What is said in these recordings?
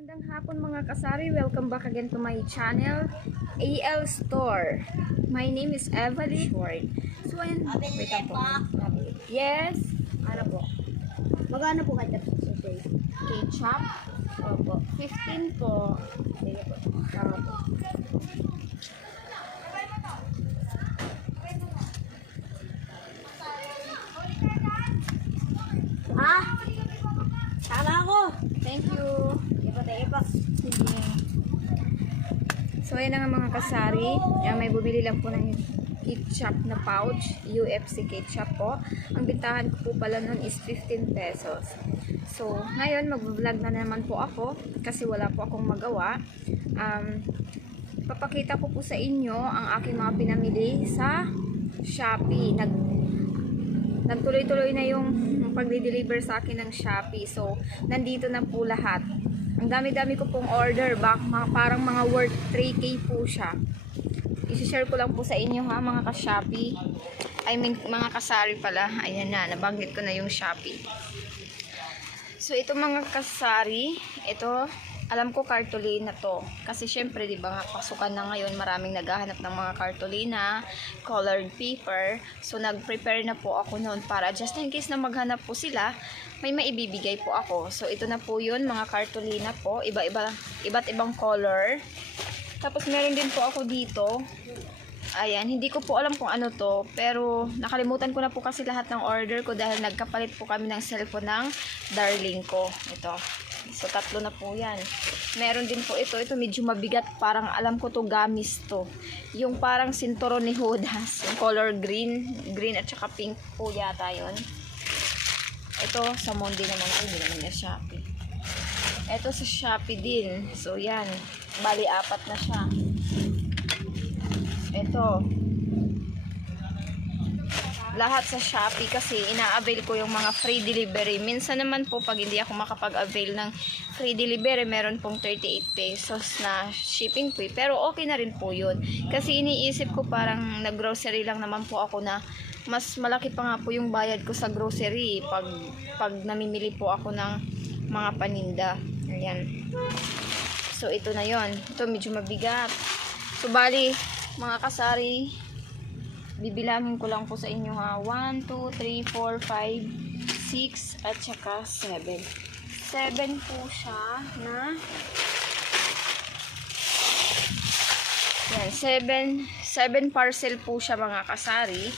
Magandang hapon mga kasari. Welcome back again to my channel, AL Store. My name is Evelyn Short. So, ayan. Wait lang po. Yes. Ano po? Magkano po kayo sa Ketchup. Opo. 15 po. Sige po. Tama po. Ha? Tama ako. Thank you. Iba. Sige. So, ayan na nga mga kasari. May bumili lang po ng ketchup na pouch. UFC ketchup po. Ang bintahan ko po pala nun is 15 pesos. So, ngayon mag-vlog na naman po ako kasi wala po akong magawa. Papakita ko po sa inyo ang aking mga pinamili sa Shopee. Nagtuloy-tuloy na yung pagde-deliver sa akin ng Shopee. So, nandito na po lahat. Ang dami-dami ko pong order back. Parang mga worth 3K po siya. I-share ko lang po sa inyo ha, mga ka-Shopee. I mean, mga kasari pala. Ayan na, nabanggit ko na yung Shopee. So, ito mga kasari, ito, alam ko cartolina to. Kasi syempre, di ba nga, pasukan na ngayon, maraming naghahanap ng mga cartolina, colored paper. So, nag-prepare na po ako noon para just in case na maghanap po sila, may maibibigay po ako. So, ito na po yun, mga cartolina po. Iba't ibang color. Tapos, meron din po ako dito. Ayan, hindi ko po alam kung ano to. Pero, nakalimutan ko na po kasi lahat ng order ko dahil nagkapalit po kami ng cellphone ng darling ko. Ito. So, 3 na po yan. Meron din po ito. Ito medyo mabigat. Parang alam ko to gamis to. Yung parang sinturon ni Judas. Yung color green. Green at saka pink po yata yun. Ito, sa Monday naman. Ay, hindi naman na Shopee. Ito sa Shopee din. So, yan. Bali, 4 na siya. Ito. Lahat sa Shopee kasi ina-avail ko yung mga free delivery. Minsan naman po pag hindi ako makapag-avail ng free delivery, meron pong 38 pesos na shipping fee. Pero okay na rin po yun. Kasi iniisip ko parang nag-grocery lang naman po ako na mas malaki pa nga po yung bayad ko sa grocery pag namimili po ako ng mga paninda. Ayan. So ito na yon. Ito medyo mabigat. So bali, mga kasari, bibilangin ko lang po sa inyo ha. 1, 2, 3, 4, 5, 6, at saka 7. 7 po siya na yan, 7 parcel po siya mga kasari.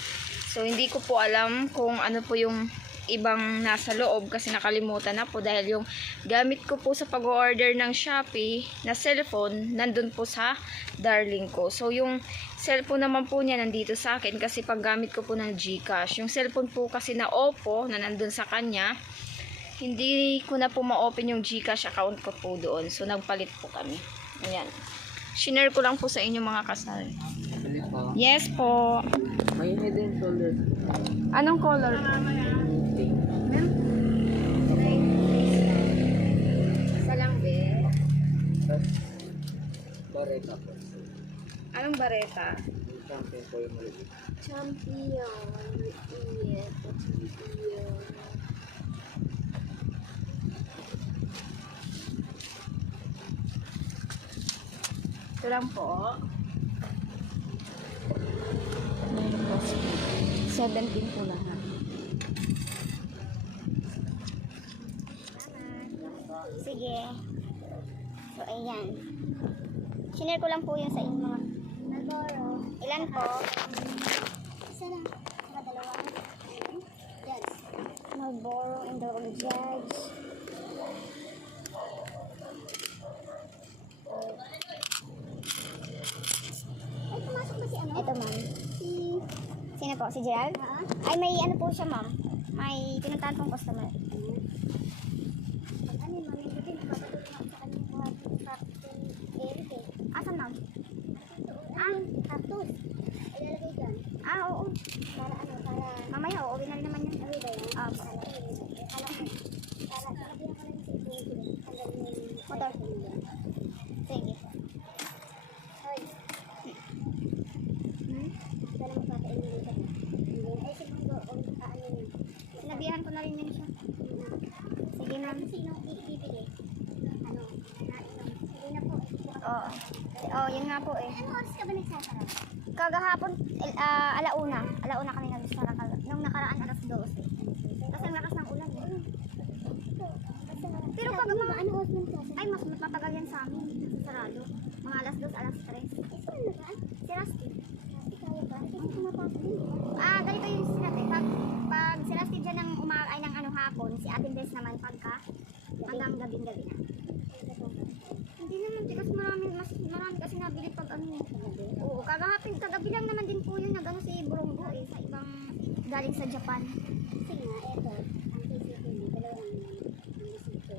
So, hindi ko po alam kung ano po yung ibang nasa loob kasi nakalimutan na po dahil yung gamit ko po sa pag-order ng Shopee na cellphone nandun po sa darling ko. So yung cellphone naman po niya nandito sa akin kasi paggamit ko po ng GCash. Yung cellphone po kasi na Oppo na nandun sa kanya, hindi ko na po ma-open yung GCash account ko po doon. So nagpalit po kami. Ayan. Shinare ko lang po sa inyo mga kasari. Yes po. May hidden shoulder. Anong color? Isa lang, be. Bareta po. Anong bareta? Champion po yung maliit. Champion. Champion. Ito lang po. 17 po lahat. Sige. So, ayan. Sinare ko lang po yun sa inyo mga Malboro. Ilan po? Isa lang. Mga dalawa. Judge. Malboro and the old judge. Ay, pumasok ba si ano? Ito, ma'am. Sino po? Si Gerald? Ay, may ano po siya, ma'am. May pinuntahan pong customer. Ano yung mami? Buti nakapatulong ako sa kanyang mga captain Eric eh. Asan ma'am? Cactus. Ilalagay dyan. Oo. Para ano? Para... Mamaya, uuwi na rin naman yun. Uwi ba yun? Para sabihan ko lang yung motor. Sige. Hoy. Dala mo pata yung dito. Ay, siguro, sinabihan ko na rin yun siya. Sige ma'am. Sino bibili? Ano? Oo. Oo, yun nga po eh. Anong oras ka ba nagsasara? Kagahapon, alauna kami nagsasara. Nung nakaraan, alas 12. Kasi ang lakas ng ulan eh. Pero pag mga ano oras mo nagsasara? Ay, mas matagal yan sa amin. Sarado. Mga alas 2, alas 3. Saan nagaan? Si Rusty. Kaya ba? Kasi pumapasok din. Ganito yung sinabi. Pag si Rusty dyan ng ay ng ano hapon, si Ate Bess naman pagka hanggang gabing-gabi na. Hindi naman, kasi marami kasi nabili pag ano. Oo, kagabi lang naman din po yun nag-ano si Burunggo eh, sa ibang galing sa Japan. Sige nga, eto, ang CCTV, dalawang bisito.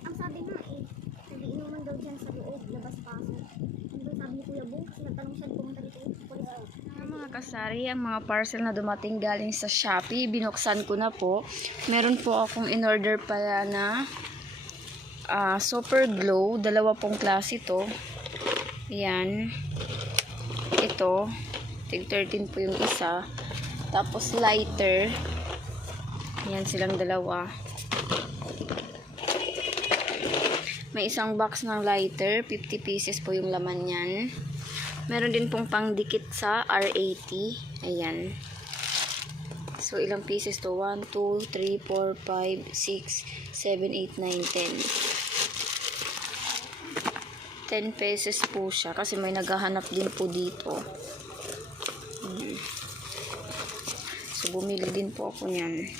Ang sabi nga eh, nagiinuman daw dyan sa loob, labas-pasok. Ano ba sabi ni Kuya Bong? Kasi nagtanong siya, pumunta dito yung police. Mga kasari, ang mga parcel na dumating galing sa Shopee, binuksan ko na po. Meron po akong in-order pala na Super Glow, dalawa pong klase to. Ayan. Ito, tig 13 po yung isa. Tapos lighter. Ayan silang dalawa. May isang box ng lighter, 50 pieces po yung laman yan. Meron din pong pangdikit sa R80. Ayan. So, ilang pieces to? 1, 2, 3, 4, 5, 6, 7, 8, 9, 10. 10 pesos po siya. Kasi may naghahanap din po dito. So, bumili din po ako niyan.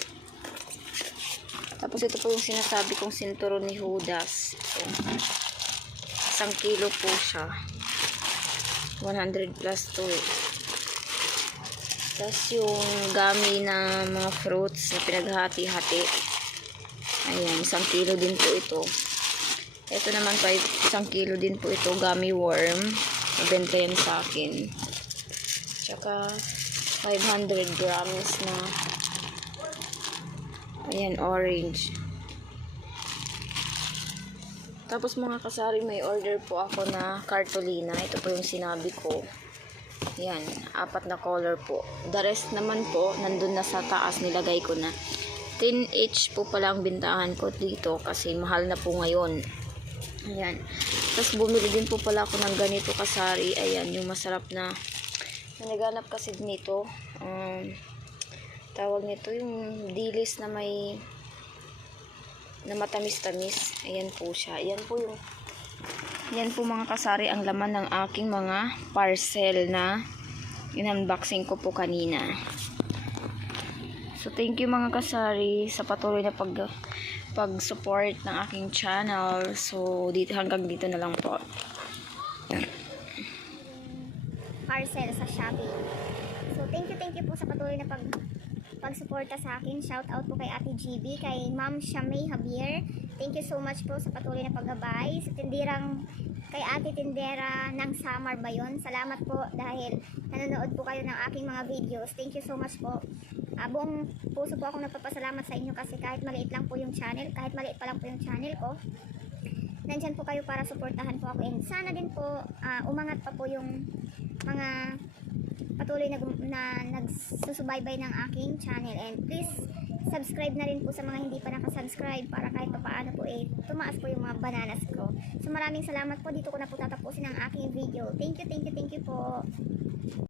Tapos, ito po yung sinasabi kong sinturon ni Judas. So, 1 kilo po siya. 100 plus to eh. Tapos yung gami na mga fruits na pinaghati-hati. Ayan, 1 kilo din po ito. Ito naman 1 kilo din po ito, gummy worm. Nabenta yan sa akin. Tsaka 500 grams na ayan, orange. Tapos mga kasari, may order po ako na cartolina. Ito po yung sinabi ko. Yan, 4 na color po. The rest naman po, nandun na sa taas, nilagay ko na. 10 each po pala ang bintahan ko dito kasi mahal na po ngayon. Ayan. Tapos bumili din po pala ako ng ganito kasari. Ayan, yung masarap na naghanap kasi nito. Tawag nito yung dilis na may na matamis-tamis. Ayan po siya. Yan po mga kasari ang laman ng aking mga parcel na in-unboxing ko po kanina. So thank you mga kasari sa patuloy na pag-support ng aking channel. So hanggang dito na lang po. Parcel sa Shopee. So thank you po sa patuloy na pagsuporta sa akin. Shout out po kay Ate GB, kay Ma'am Shamay Javier. Thank you so much po sa patuloy na paggabay. Sa kay Ate Tindera ng Samar ba yun? Salamat po dahil nanonood po kayo ng aking mga videos. Thank you so much po. Buong puso po akong nagpapasalamat sa inyo kasi kahit maliit lang po yung channel, kahit maliit pa lang po yung channel ko, nandyan po kayo para suportahan po ako. And sana din po umangat pa po yung mga patuloy na nagsusubaybay ng aking channel. And please, subscribe na rin po sa mga hindi pa nakasubscribe para kahit paano po tumaas po yung mga bananas ko. So maraming salamat po. Dito ko na po tatapusin ang aking video. Thank you po.